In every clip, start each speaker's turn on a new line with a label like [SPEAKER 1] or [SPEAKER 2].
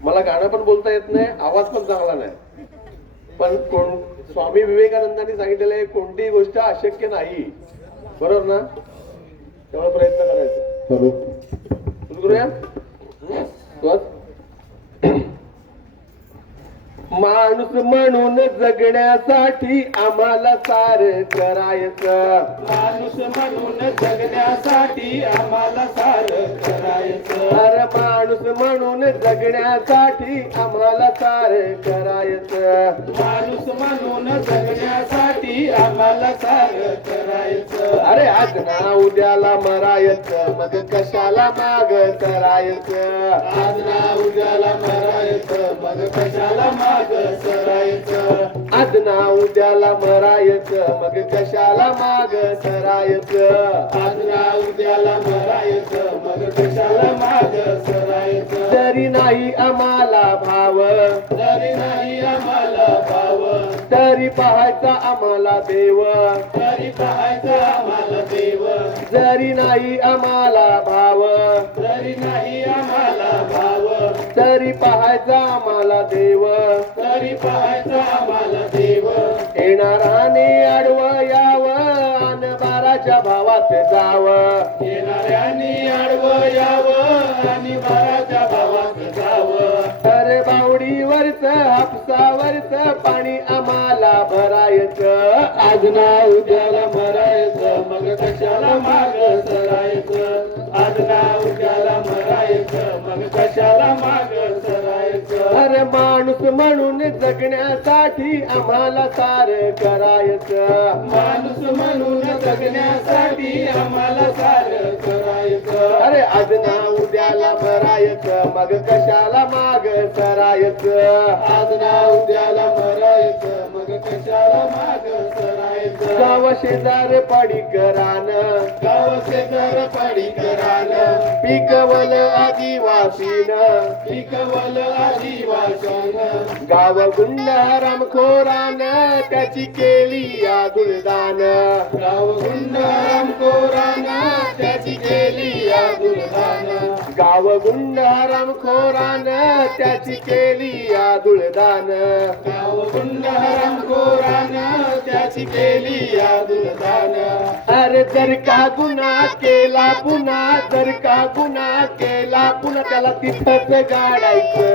[SPEAKER 1] मला गाणं पण बोलता येत नाही आवाज पण चांगला नाही. पण कोण स्वामी विवेकानंदांनी सांगितलेलं आहे कोणतीही गोष्ट अशक्य नाही. बरोबर ना? तेव्हा प्रयत्न करायचा? माणूस म्हणून जगण्यासाठी आम्हाला सार करायचं.
[SPEAKER 2] माणूस म्हणून जगण्यासाठी आम्हाला सारं करायचं.
[SPEAKER 1] अरे माणूस म्हणून जगण्यासाठी आम्हाला सार करायचं.
[SPEAKER 2] माणूस म्हणून जगण्यासाठी आम्हाला सारं करायचं.
[SPEAKER 1] अरे आज ना उद्याला मरायचं मग कशाला माग करायचं
[SPEAKER 2] आज ना उद्याला मरायचं मग कशाला माग सरायचं?
[SPEAKER 1] आज ना उद्याला मरायचं मग कशाला माग सरायचं?
[SPEAKER 2] आज ना उद्याला
[SPEAKER 1] तरी नाही आम्हाला भाव
[SPEAKER 2] तरी नाही आम्हाला भाव
[SPEAKER 1] तरी पाहायचा आम्हाला देव.
[SPEAKER 2] तरी पाहायचं आम्हाला देव.
[SPEAKER 1] जरी नाही आम्हाला भाव
[SPEAKER 2] तरी नाही आम्हाला भाव
[SPEAKER 1] तरी पाहायचा आम्हाला देव.
[SPEAKER 2] तरी पाहायचं आज ना उद्याला मरायचं मग कशाला माग सरायचं? आज ना उद्याला मरायचं मग कशाला माग सरायचं?
[SPEAKER 1] अरे माणूस म्हणून जगण्यासाठी आम्हाला सार करायचं.
[SPEAKER 2] माणूस म्हणून जगण्यासाठी आम्हाला सारं करायचं.
[SPEAKER 1] अरे आज ना उद्याला भरायचं मग कशाला माग सरायचं?
[SPEAKER 2] आज ना उद्याला मरायचं कशाला माग सरायचं
[SPEAKER 1] गाव शेजार पाडी करानं
[SPEAKER 2] गावचे घर पडी करानं
[SPEAKER 1] पिकवल आदिवासीन
[SPEAKER 2] पिकवल आदिवासन.
[SPEAKER 1] गाव गुंड हरामखोरान त्याची केली या दुर्दान
[SPEAKER 2] गाव गुंड रामकोराना त्याची केली या दुर्दान
[SPEAKER 1] गाव गुंड हरामखोरान त्याची केली आदुळदान
[SPEAKER 2] गाव गुंड खोरान त्याची केली आदुळदान
[SPEAKER 1] अरे जर का गुन्हा केला पुन्हा जर का गुन्हा केला पुन्हा त्याला तिथंच गाडायचं.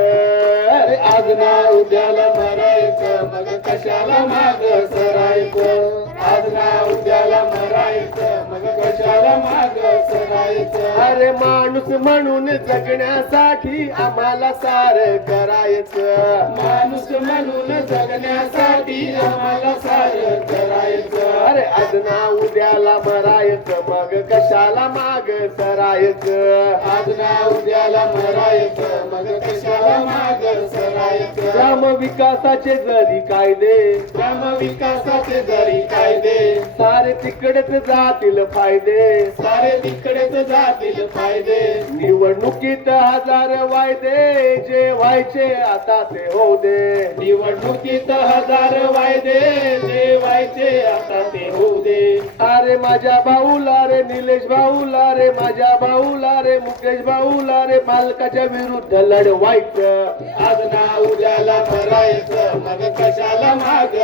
[SPEAKER 2] आज ना उद्याला मरायचं मग कशाला माग सरायचं? आज ना उद्याला मरायचं मग कशाला माग
[SPEAKER 1] अरे माणूस म्हणून जगण्यासाठी आम्हाला सार करायचं.
[SPEAKER 2] माणूस म्हणून जगण्यासाठी आम्हाला सारं करायचं.
[SPEAKER 1] अरे आज ना उद्याला मरायचं मग कशाला माग सरायचं?
[SPEAKER 2] आज ना उद्याला मरायचं मग कशाला माग सरायचं?
[SPEAKER 1] ग्राम विकासाचे जरी कायदे
[SPEAKER 2] ग्राम विकासाचे जरी कायदे
[SPEAKER 1] सारे तिकडेच जातील फायदे.
[SPEAKER 2] सारे तिकडेच जातील फायदे.
[SPEAKER 1] निवडणुकीत हजार वायदे जे व्हायचे आता ते होऊ दे.
[SPEAKER 2] निवडणुकीत हजार वायदे जे व्हायचे आता ते होऊ दे.
[SPEAKER 1] अरे माझ्या भाऊला रे निलेश भाऊला रे माझ्या भाऊला रे मुकेश भाऊला रे मालकाच्या विरुद्ध लढवायचं.
[SPEAKER 2] आज ना उद्याला मरायचं मग कशाला माग?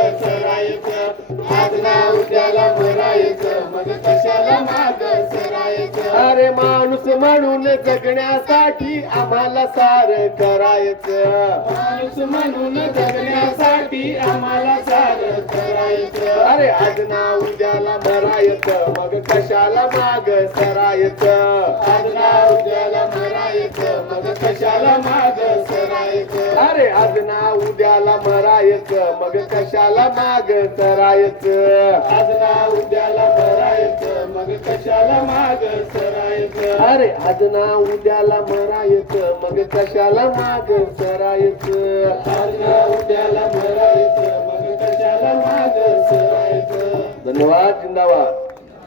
[SPEAKER 2] उद्याला मरायचं मग कशाला माग सरायचं?
[SPEAKER 1] अरे माणूस म्हणून जगण्यासाठी आम्हाला सार करायचं.
[SPEAKER 2] माणूस म्हणून जगण्यासाठी आम्हाला सारं करायचं.
[SPEAKER 1] अरे आज ना उद्याला मरायचं मग कशाला माग सरायचं?
[SPEAKER 2] आज ना उद्याला मरायचं मग कशाला माग सरायचं?
[SPEAKER 1] अरे आज ना उद्याला मरायचं मग कशाला माग सरायचं
[SPEAKER 2] आज ना उद्याला मरायचं. मग कशाला माग सरायचं?
[SPEAKER 1] अरे आज ना उद्याला मरायचं. मग कशाला माग सरायचं?
[SPEAKER 2] आज ना उद्याला मरायचं. मग कशाला माग सरायचं?
[SPEAKER 1] धन्यवाद जिंदाबाद.